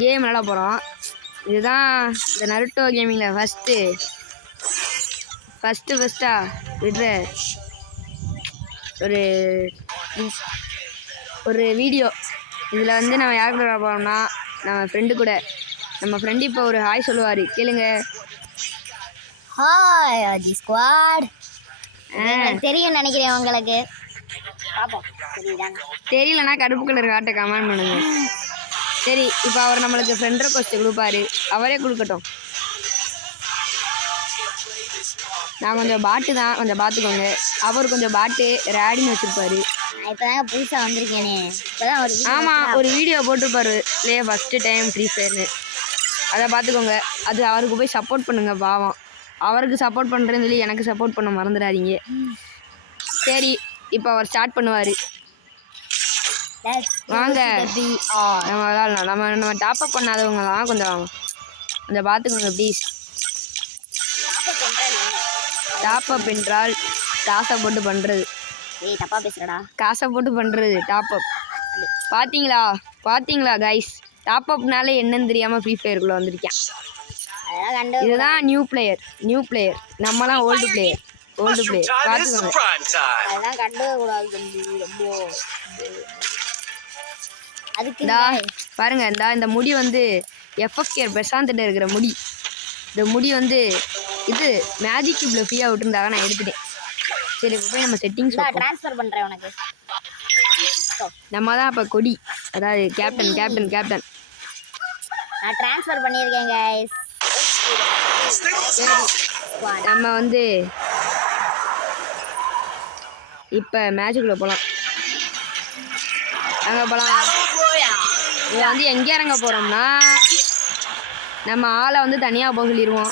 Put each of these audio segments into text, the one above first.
Game விளாட போகிறோம். இதுதான் இந்த நருட்டோ கேமிங்கில் ஃபஸ்ட்டாக விடுற ஒரு வீடியோ. இதில் வந்து நம்ம யார் கூட விளாட போகிறோம்னா நம்ம ஃப்ரெண்டு கூட. நம்ம ஃப்ரெண்டு இப்போ ஒரு ஹாய் சொல்லுவார், கேளுங்க. Hi Aaji squad. தெரியும் நினைக்கிறேன் உங்களுக்கு. தெரியலனா கருப்பு கலர் காட்ட கமெண்ட் பண்ணுங்க. சரி, இப்போ அவர் நம்மளுக்கு ஃப்ரெண்ட் ரெக்வெஸ்ட் கொடுப்பாரு, அவரே கொடுக்கட்டும். நான் கொஞ்சம் பாட்டு தான், கொஞ்சம் பார்த்துக்கோங்க. அவர் கொஞ்சம் பாட்டு ரேடின்னு வச்சுருப்பாரு. இப்போதாங்க புதுசாக வந்திருக்கேனே. இப்போதான் ஒரு ஆமாம், ஒரு வீடியோ போட்டிருப்பாரு இல்லையே, ஃபஸ்ட்டு டைம் ஃப்ரீ ஃபயர்னு. அதை பார்த்துக்கோங்க. அது அவருக்கு போய் சப்போர்ட் பண்ணுங்க. பாவம், அவருக்கு சப்போர்ட் பண்ணுறேன்னு சொல்லி எனக்கு சப்போர்ட் பண்ண மறந்துடாதீங்க. சரி, இப்போ அவர் ஸ்டார்ட் பண்ணுவார். வாங்க நம்ம விளாட்லாம். நம்ம டாப்அப் பண்ணாதவங்க தான் கொஞ்சம் பார்த்துக்கோங்க ப்ளீஸ். டாப்அப் என்றால் காசை போட்டு பண்ணுறது. தப்பா பேசுறடா. காசை போட்டு பண்ணுறது டாப்அப். பார்த்தீங்களா கைஸ், டாப்அப்னாலே என்னன்னு தெரியாமல் ஃப்ரீ ஃபயருக்குள்ளே வந்திருக்கேன். இதுதான் நியூ பிளேயர். நம்மலாம் ஓல்டு பிளேயர். பார்த்துக்கோங்க. அதெல்லாம் கண்டுக்கூடாது. அதுக்கு பாருங்க, இந்த முடி வந்து எஃப்எஃப்கேர் பிரசாந்த்கிட்ட இருக்கிற முடி. இந்த முடி வந்து இது மேஜிக் கியூப்ல ஃப்ரீயாக விட்டுருந்தாக நான் எடுத்துட்டேன். சரி, இப்போ போய் நம்ம செட்டிங்ஸ் ட்ரான்ஸ்ஃபர் பண்ணுறேன் உனக்கு. நம்ம தான் இப்போ கொடி, அதாவது கேப்டன். நான் ட்ரான்ஸ்ஃபர் பண்ணியிருக்கேன் கைஸ். நம்ம வந்து இப்போ மேட்சுக்குள்ளே போகலாம். அங்கே போகலாம். இதை வந்து எங்கே இறங்க போகிறோம்னா, நம்ம ஆளை வந்து தனியாக போக சொல்லிடுவோம்.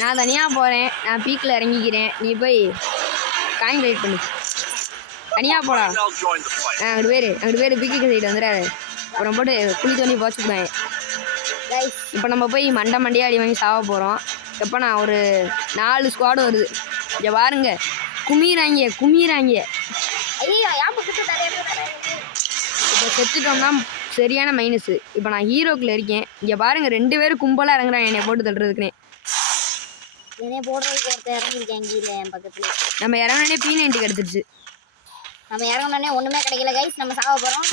நான் தனியாக போகிறேன், நான் பீக்கில் இறங்கிக்கிறேன். நீ போய் காயின் கலெக்ட் பண்ணு. தனியாக போகலாம். அங்கிட்டு பேர் பீக்கு சைடு வந்துடாது. அப்புறம் போட்டு குழி தோண்டி போச்சுடுவேன். இப்போ நம்ம போய் மண்டையாக அடி வாங்கி சாக போகிறோம். எப்போ நான் ஒரு 4 ஸ்குவாடு வருது. இங்கே பாருங்க, குமிறாங்க. இப்போ செத்துட்டோம்னா சரியான மைனஸு. இப்போ நான் ஹீரோக்குள்ளே இருக்கேன். இங்கே பாருங்க, 2 பேரும் கும்பலாக இறங்குறாங்க என்னை போட்டு தள்ளுறதுக்குனே. இறங்கிருக்கேன் பக்கத்துல. நம்ம இறங்கினே P90 கிடச்சிருச்சு. நம்ம இறங்கினே ஒன்றுமே கிடைக்கல கைஸ். நம்ம சாக போகிறோம்.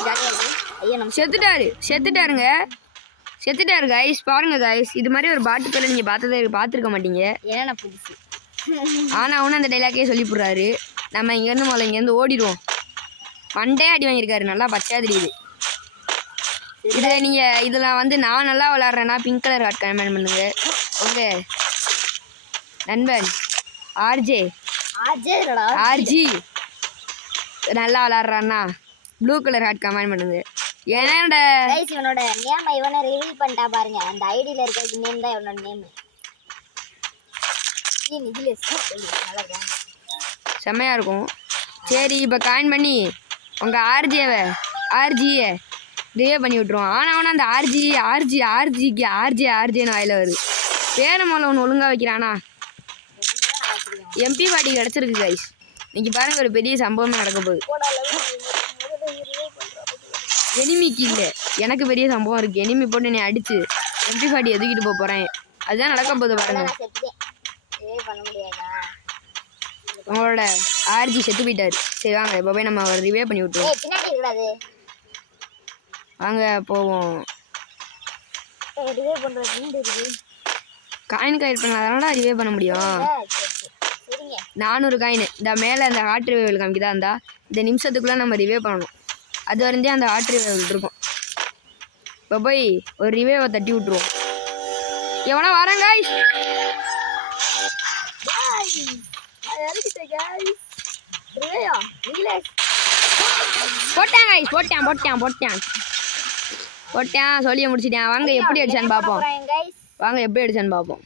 ஐயோ, நம்ம செத்துட்டாரு கைஸ். பாருங்க கைஸ், இது மாதிரி ஒரு பாட்டு பேரை நீங்கள் பார்த்துருக்க மாட்டீங்க. ஏன்னா புதுசு. ஆனால் அந்த டைலாக்கே சொல்லி போடுறாரு. நம்ம இங்கேருந்து ஓடிடுவோம். மண்டையாக அடி வாங்கியிருக்காரு, நல்லா பச்சையாக தெரியுது. இதில் வந்து நான் நல்லா விளாட்றேன்னா பிங்க் கலர் ஹார்ட் கமெண்ட் பண்ணுங்க. ஓகே, நண்பன் ஆர்ஜி நல்லா விளாட்றான்னா ப்ளூ கலர் ஹார்ட் கமெண்ட் பண்ணுங்க. இவனோட நேம் இவனை ரிவீல் பண்ணிட்டா பாருங்க. அந்த ஐடியில் இருக்கிற நேம் தான் இவனோட நேம். செம்மையாக இருக்கும். சரி, இப்போ காயின் பண்ணி உங்கள் ஆர்ஜியை ரிவே பண்ணி விட்ருவோம். ஆனால் அந்த ஆர்ஜின்னு வாயில வருது. பேரை மேலே ஒன்று ஒழுங்காக வைக்கிறானா. MP40 கிடச்சிருக்கு கைஸ். இன்னைக்கு பாருங்கள், ஒரு பெரிய சம்பவமே நடக்க போகுது. எனிமிக்கு இல்லை, எனக்கு பெரிய சம்பவம் இருக்குது. எனிமி போட்டு நீ அடித்து MP40 எதுக்கிட்டு போகிறேன். அதுதான் நடக்க போகுது பாருங்க. உங்களோட ஆர்ஜி செத்து போயிட்டாரு. சரி வாங்க, இப்போ போய் நம்ம ரிவே பண்ணி விட்டுருவோம். வாங்க போவோம். காயின் கலெக்ட் பண்ணாதானடா ரிவே பண்ண முடியும். 400 காயின். இந்த மேலே அந்த ஹார்ட் ரிவைவல் காமிக்குதா, இந்த நிமிஷத்துக்குள்ளே நம்ம ரிவே பண்ணணும். அது வரைந்தே அந்த ஹார்ட் ரிவைவல் இருக்கும். இப்போ போய் ஒரு ரிவேவை தட்டி விட்டுருவோம். எவனா வரேன் கைஸ். போட்டான் சொல்லிய முடிச்சிட்டேன். வாங்க எப்படி அடிச்சான்னு பார்ப்போம்.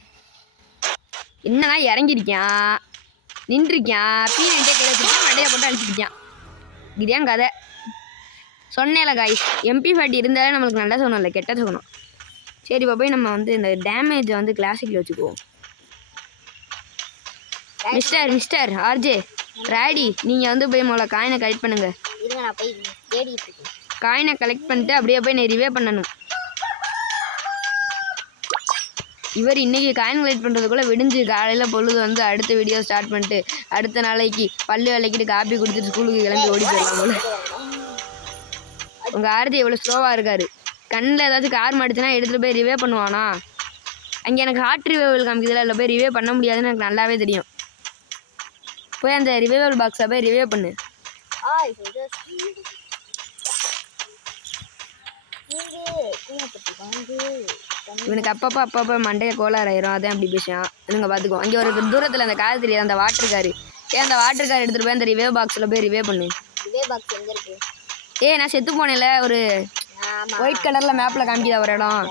என்னன்னா இறங்கிருக்கான், நின்றுருக்கான், P90 கிடைச்சிருக்கான், மண்டையை போட்டு அடிச்சிருக்கான். இதுதான் கதை. சொன்னேன்ல கைஸ், MP40 இருந்தாலே நம்மளுக்கு நல்ல சொன்னோம் இல்லை, கெட்ட சொன்னோம். சரி, இப்போ போய் நம்ம வந்து இந்த டேமேஜை வந்து கிளாசிக்கில் வச்சுக்குவோம். மிஸ்டர் ஆர்ஜே ராடி, நீங்கள் வந்து போய் முதல்ல காயினை கலெக்ட் பண்ணுங்க. நான் போய் தேடிட்டு இருக்கேன். காயினை கலெக்ட் பண்ணிட்டு அப்படியே போய் நான் ரிவே பண்ணணும். இவர் இன்னைக்கு காயின் கலெக்ட் பண்ணுறதுக்குள்ளே விடிஞ்சு காலையில் பொழுது வந்து அடுத்த வீடியோ ஸ்டார்ட் பண்ணிட்டு அடுத்த நாளைக்கு பல்லு விளக்கிட்டு காப்பி குடிச்சிட்டு ஸ்கூலுக்கு கிளம்பி ஓடி போயிடலாம் போல. உங்கள் ஆர்த்தி எவ்வளோ ஸ்லோவாக இருக்காரு. கண்ணில் ஏதாச்சும் கார் மாட்டுச்சுன்னா எடுத்துகிட்டு போய் ரிவே பண்ணுவானா? அங்கே எனக்கு ஹார்ட் ரிவைவல் காமிக்கிறதுல அதில் போய் ரிவே பண்ண முடியாதுன்னு எனக்கு நல்லாவே தெரியும். போய் அந்த ரிவைவல் பாக்ஸை போய் ரிவே பண்ணு. இவனுக்கு அப்பப்போ மண்டைய கோளாறு ஆயிரும். அதான் அப்படி பேசுவான். இவங்க பார்த்துக்கோ. அங்கே ஒரு தூரத்தில் அந்த கார் தெரியாது, அந்த வாட்டர் காரு. அந்த வாட்டர் கார் எடுத்துகிட்டு போய் அந்த ரிவே பாக்ஸில் போய் ரிவே பண்ணு. நான் செத்து போனேன்ல ஒரு ஒயிட் கலரில் மேப்பில் காமிக்கிதா ஒரு இடம்,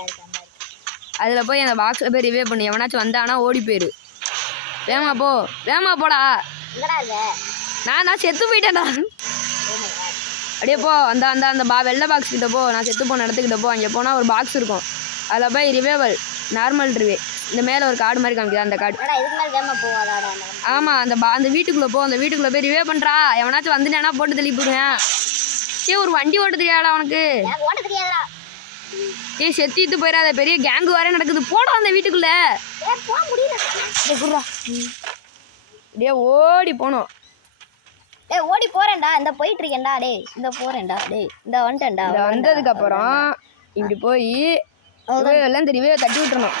அதில் போய் அந்த பாக்ஸில் போய் ரிவே பண்ணு. எவனாச்சும் வந்தானா ஓடி போயிரு. வேமா போடா. நான் செத்து போயிட்டேன்டா. அப்படியே போ. அந்த வெள்ளை பாக்ஸ் கிட்ட போ. நான் செத்து போன இடத்துக்கிட்ட போ. அங்கே போனால் ஒரு பாக்ஸ் இருக்கும். அதில் போய் ரிவேவல் நார்மல் ரிவே. இந்த மேலே ஒரு கார்டு மாதிரி காமிக்குது, அந்த கார்டு. ஆமாம், அந்த வீட்டுக்குள்ளே போ. அந்த வீட்டுக்குள்ளே போய் ரிவே பண்ணுறா. எவனாச்சும் வந்துட்டேன்னா போட்டு தள்ளி போடுவேன். ஒரு வண்டி ஓட்ட தெரியாதா உனக்கு? செத்திட்டு போயிடாத. பெரிய கேங்கு வர நடக்குது. போடா அந்த வீட்டுக்குள்ள. அப்படியே ஓடி போனோம். ஓடி போறேன்டா. இந்த போயிட்டு இருக்கேன்டா. இந்த போறேன்டா. இந்த வந்துட்டேன்டா. வந்ததுக்கு அப்புறம் இப்படி போய் எல்லாம் தெரியவே தட்டி விட்டுறணும்.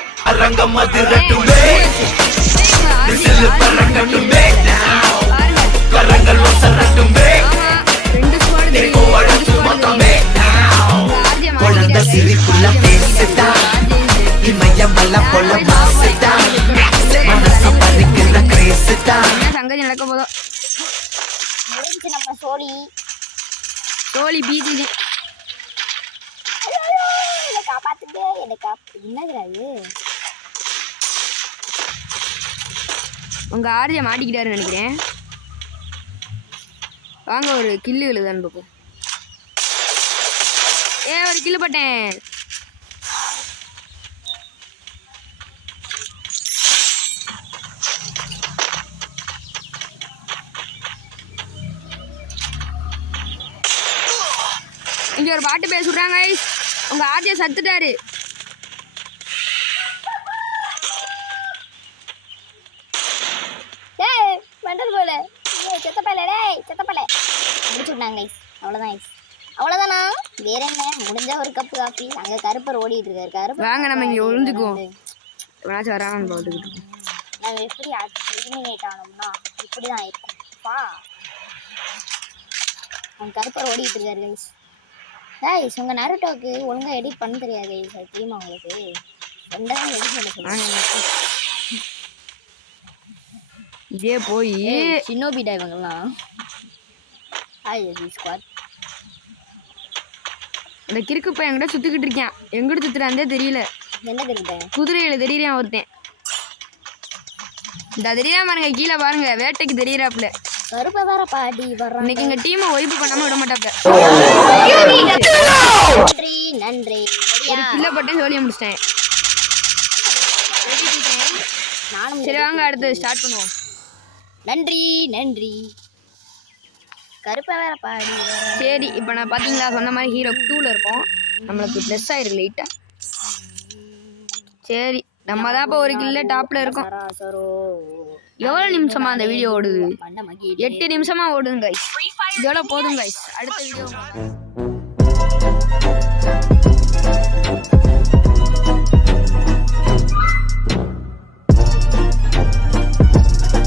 சங்கதி நடக்க போதும். நம்ம சோழி பீச்சு உங்க ஆர்ஜியை மாட்டிக்கிட்டாருன்னு நினைக்கிறேன். வாங்க ஒரு கில்லு எழுதான்னு பார்ப்போம். ஒரு கில்லு போட்டேன். இங்க ஒரு பாட்டு பேச சொல்றாங்க. உங்க ஆர்ஜியை சத்துட்டாரு. அவ்வளவுதானா? வேற என்ன? முடிஞ்ச ஒரு கப்பு காஃபி. அங்க கருப்பர் ஓடிட்டு இருக்காரு. வாங்க நம்ம இங்க ஒளிஞ்சுக்குவோம். வராம போட்டுக்கிட்டு நம்ம எப்படி எலிமினேட் ஆனோம்னா இப்படிதான் இருக்கும். கருப்பர் ஓடிட்டு இருக்காரு. கைஸ் உங்க நருட்டோக்கு ஒழுங்கா எடிட் பண்ண தெரியாது கைஸ். அது தெரியுமா உங்களுக்கு? ரெண்டாவது எடிட் பண்ண சொல்லுங்க. இதே போய் சின்னோபிடா இவங்கெல்லாம். அந்த கிறுக்கு பையன் என்கிட்ட சுத்திக்கிட்டு இருக்கான். எங்கிட்ட சுத்துறாந்தே தெரியல. என்ன கிறுக்கு? குதிரையில தெரியறான் ஒருத்தன். இந்த தெரியறா பாருங்க, கீழே பாருங்க, வேட்டைக்கு தெரியறாப்ல. கருப்ப வேற பாடி வர்றாங்க. இன்னைக்கு எங்க டீமை ஒய்ப்பு பண்ணாம விட மாட்டாப்ல. நன்றி. ஒரு கில்ல போட்டேன், சோழியை முடிச்சிட்டேன். சரி வாங்க அடுத்து ஸ்டார்ட் பண்ணுவோம். நன்றி. கருப்ப வேற பாடி. சரி இப்போ நான் பார்த்தீங்களா சொன்ன மாதிரி ஹீரோ 2ல இருக்கோம். நம்மளுக்கு ப்ளஸ் ஆயிருக்கு லைட்டா. சரி நம்ம தான் இப்போ ஒரு கில்ல டாப்ல இருக்கோம். எவ்வளோ நிமிஷமா அந்த வீடியோ ஓடுது? 8 நிமிஷமா ஓடுதுங்க கைஸ். இதோட போதும் கைஸ். அடுத்த வீடியோ